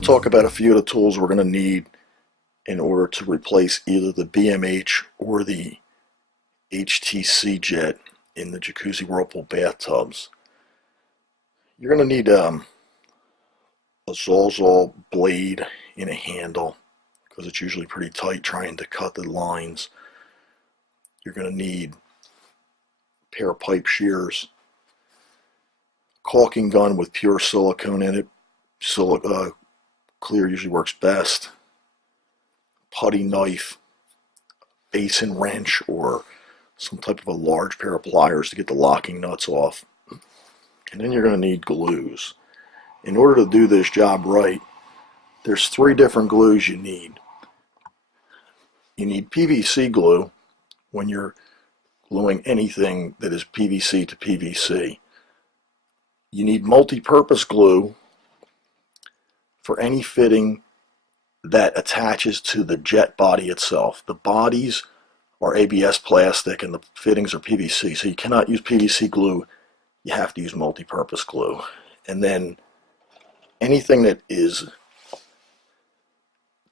going to talk about a few of the tools we're going to need in order to replace either the BMH or the HTC jet in the Jacuzzi Whirlpool bathtubs. You're going to need a Sawzall blade in a handle because it's usually pretty tight trying to cut the lines. You're going to need a pair of pipe shears, caulking gun with pure silicone in it. Clear usually works best. Putty knife, basin wrench, or some type of a large pair of pliers to get the locking nuts off. And then you're going to need glues. In order to do this job right, there's 3 different glues you need. You need PVC glue when you're gluing anything that is PVC to PVC. You need multi-purpose glue for any fitting that attaches to the jet body itself. The bodies are ABS plastic and the fittings are PVC, so you cannot use PVC glue. You have to use multi-purpose glue. And then anything that is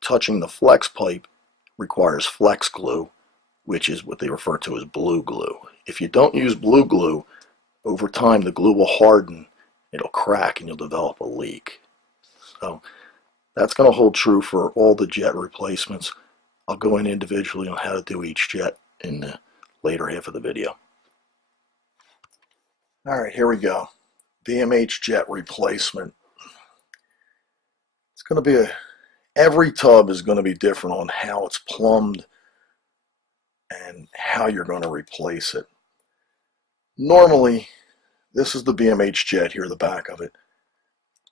touching the flex pipe requires flex glue, which is what they refer to as blue glue. If you don't use blue glue, over time the glue will harden, it'll crack, and you'll develop a leak. So that's going to hold true for all the jet replacements. I'll go in individually on how to do each jet in the later half of the video. Alright, here we go. BMH jet replacement. It's going to be every tub is going to be different on how it's plumbed and how you're going to replace it. Normally, this is the BMH jet here, the back of it.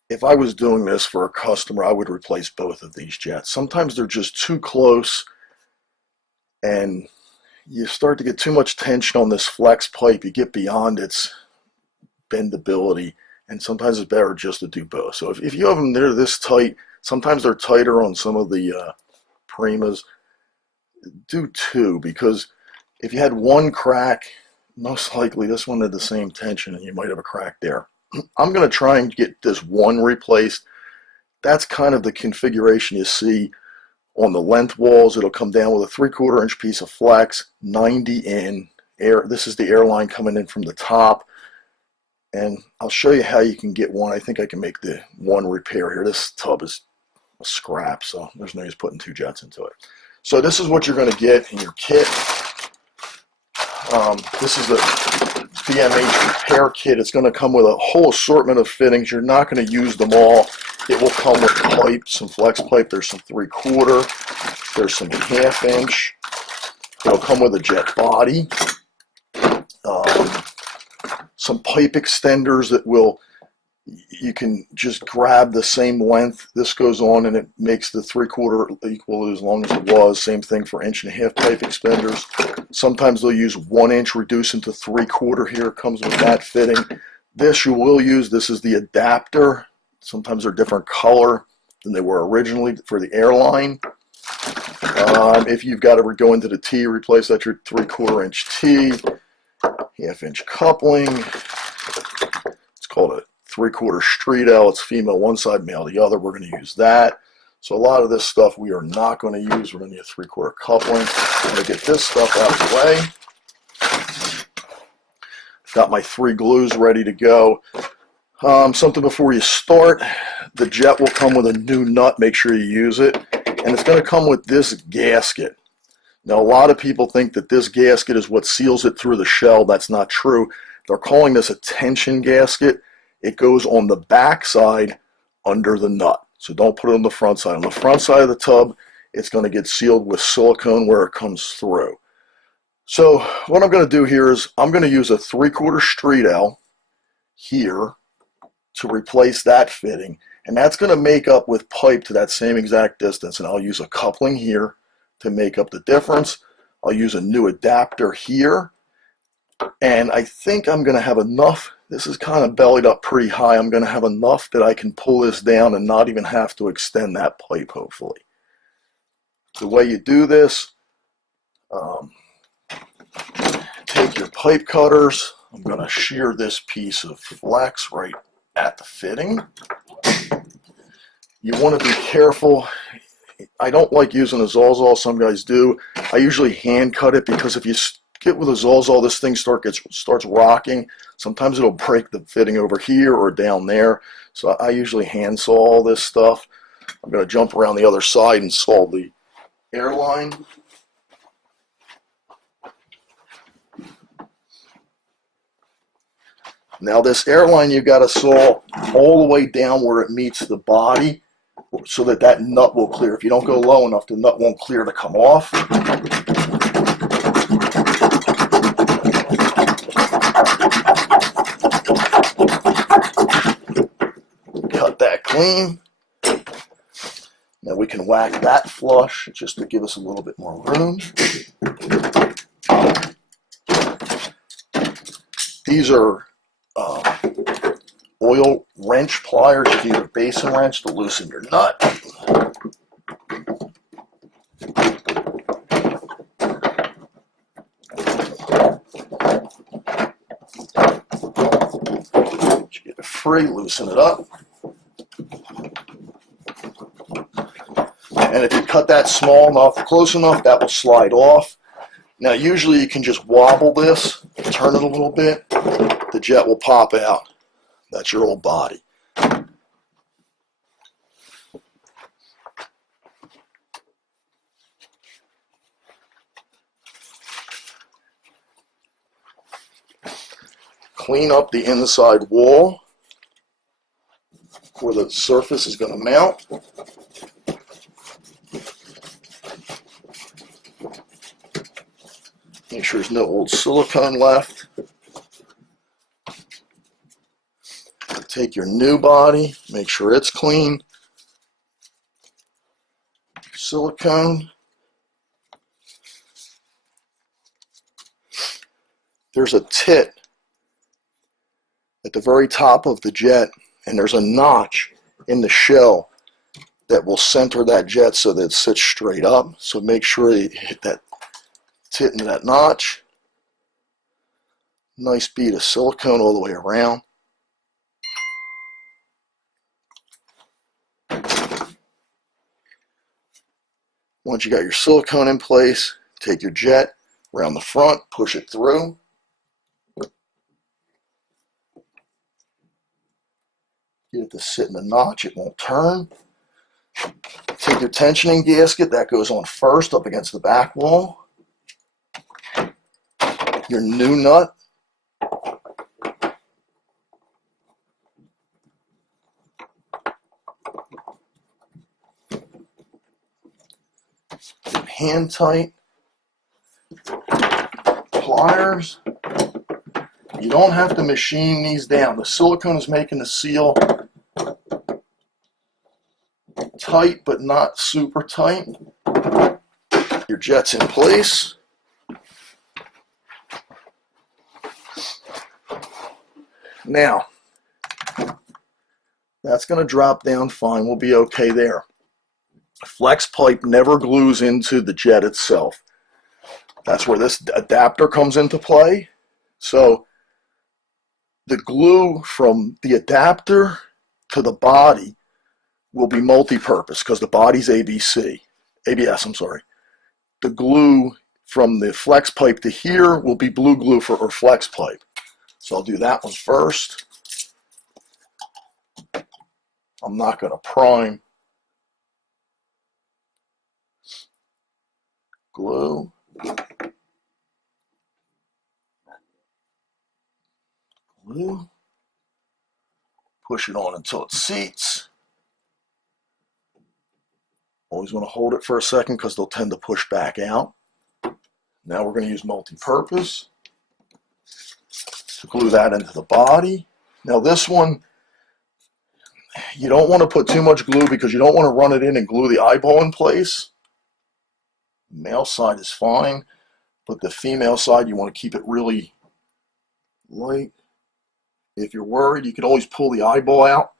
If I was doing this for a customer, I would replace both of these jets. Sometimes they're just too close and you start to get too much tension on this flex pipe. You get beyond its bendability, and sometimes it's better just to do both. So if you have them, they're this tight, sometimes they're tighter on some of the Primas. Do 2, because if you had one crack, most likely this one had the same tension and you might have a crack there. I'm going to try and get this one replaced. That's kind of the configuration you see on the length walls. It'll come down with a 3/4 inch piece of flex, 90 in air. This is the air line coming in from the top. And I'll show you how you can get one. I think I can make the one repair here. This tub is a scrap, so there's no use putting 2 jets into it. So this is what you're going to get in your kit. This is the BMH repair kit. It's going to come with a whole assortment of fittings. You're not going to use them all. It will come with pipe, some flex pipe. There's some 3/4. There's some 1/2 inch. It'll come with a jet body. Some pipe extenders that you can just grab the same length. This goes on and it makes the 3/4 equal as long as it was. Same thing for 1.5 inch pipe extenders. Sometimes they'll use 1 inch reduced into 3/4 here. It comes with that fitting. This you will use. This is the adapter. Sometimes they're different color than they were originally for the airline. If you've got to go into the T, replace that your 3/4 inch T. 1/2 inch coupling. It's called a 3/4 street L. It's female one side, male the other. We're going to use that. So a lot of this stuff we are not going to use. We're going to need a 3/4 coupling. I'm going to get this stuff out of the way. Got my 3 glues ready to go. Something before you start. The jet will come with a new nut. Make sure you use it. And it's going to come with this gasket. Now, a lot of people think that this gasket is what seals it through the shell. That's not true. They're calling this a tension gasket. It goes on the back side under the nut. So don't put it on the front side. On the front side of the tub, it's going to get sealed with silicone where it comes through. So what I'm going to do here is I'm going to use a 3/4 street L here to replace that fitting. And that's going to make up with pipe to that same exact distance. And I'll use a coupling here to make up the difference. I'll use a new adapter here, and I think I'm going to have enough. This is kind of bellied up pretty high. I'm going to have enough that I can pull this down and not even have to extend that pipe, hopefully. The way you do this, take your pipe cutters. I'm going to shear this piece of flex right at the fitting. You want to be careful. I don't like using a Sawzall. Some guys do. I usually hand cut it because if you get with a Sawzall, this thing starts rocking. Sometimes it'll break the fitting over here or down there. So I usually hand saw all this stuff. I'm going to jump around the other side and saw the airline. Now this airline you got to saw all the way down where it meets the body so that that nut will clear. If you don't go low enough, the nut won't clear to come off. Cut that clean. Now we can whack that flush just to give us a little bit more room. These are oil wrench pliers. You use a basin wrench to loosen your nut. You get it free, loosen it up. And if you cut that small enough, close enough, that will slide off. Now usually you can just wobble this, turn it a little bit, the jet will pop out. That's your old body. Clean up the inside wall where the surface is going to mount. Make sure there's no old silicone left. Take your new body, make sure it's clean. Silicone. There's a tit at the very top of the jet, and there's a notch in the shell that will center that jet so that it sits straight up. So make sure you hit that tit into that notch. Nice bead of silicone all the way around. Once you got your silicone in place, take your jet around the front, push it through. Get it to sit in the notch, it won't turn. Take your tensioning gasket, that goes on first up against the back wall. Your new nut. Hand tight. Pliers. You don't have to machine these down. The silicone is making the seal tight, but not super tight. Your jet's in place. Now, that's going to drop down fine. We'll be okay there. Flex pipe never glues into the jet itself. That's where this adapter comes into play. So the glue from the adapter to the body will be multi-purpose because the body's ABS, I'm sorry. The glue from the flex pipe to here will be blue glue for or flex pipe. So I'll do that one first. I'm not going to prime. Glue. Glue. Push it on until it seats. Always want to hold it for a second because they'll tend to push back out. Now we're going to use multi-purpose to glue that into the body. Now this one, you don't want to put too much glue because you don't want to run it in and glue the eyeball in place. Male side is fine, but the female side you want to keep it really light. If you're worried, you can always pull the eyeball out,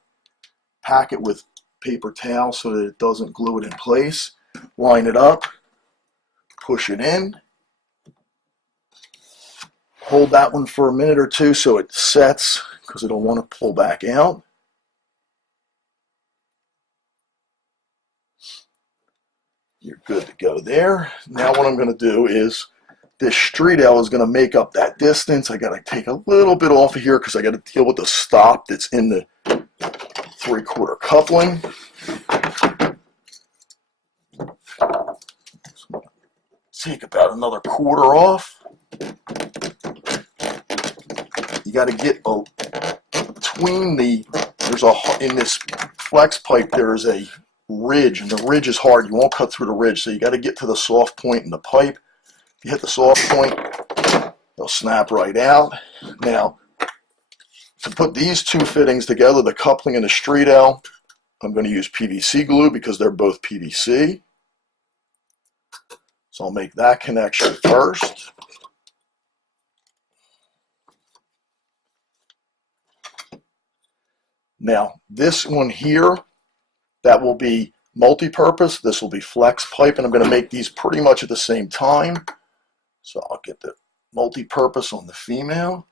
pack it with paper towel so that it doesn't glue it in place. Line it up, push it in. Hold that one for a minute or two so it sets because it'll want to pull back out. You're good to go there. Now what I'm going to do is this street L is going to make up that distance. I got to take a little bit off of here because I got to deal with the stop that's in the 3/4 coupling. So take about another 1/4 off. You got to get between in this flex pipe there is a ridge, and the ridge is hard. You won't cut through the ridge, so you got to get to the soft point in the pipe. If you hit the soft point, they'll snap right out. Now, to put these two fittings together, the coupling and the street L, I'm going to use PVC glue because they're both PVC. So I'll make that connection first. Now, this one here, that will be multi-purpose. This will be flex pipe, and I'm going to make these pretty much at the same time. So I'll get the multi-purpose on the female,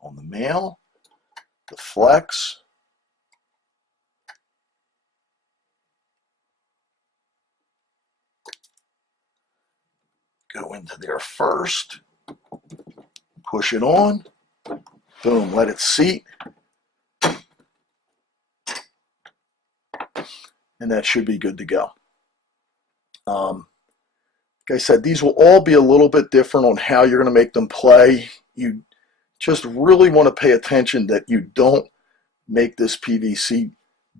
on the male, the flex, go into there first, push it on, boom, let it seat, and that should be good to go. Like I said, these will all be a little bit different on how you're going to make them play. You just really want to pay attention that you don't make this PVC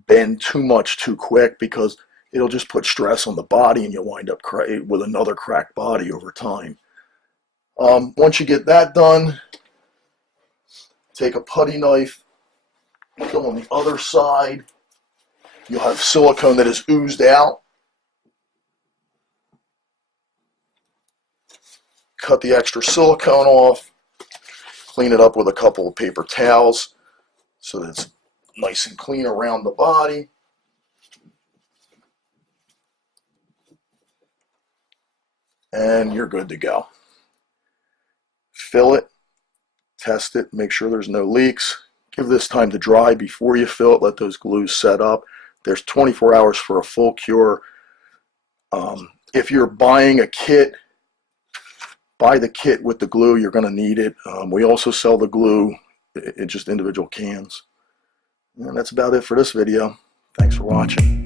bend too much too quick, because it'll just put stress on the body and you'll wind up with another cracked body over time. Once you get that done, take a putty knife, go on the other side. You'll have silicone that is oozed out. Cut the extra silicone off, clean it up with a couple of paper towels so that it's nice and clean around the body. And you're good to go. Fill it, test it, make sure there's no leaks. Give this time to dry before you fill it. Let those glues set up. There's 24 hours for a full cure. If you're buying a kit, buy the kit with the glue. You're going to need it. We also sell the glue in just individual cans. And that's about it for this video. Thanks for watching.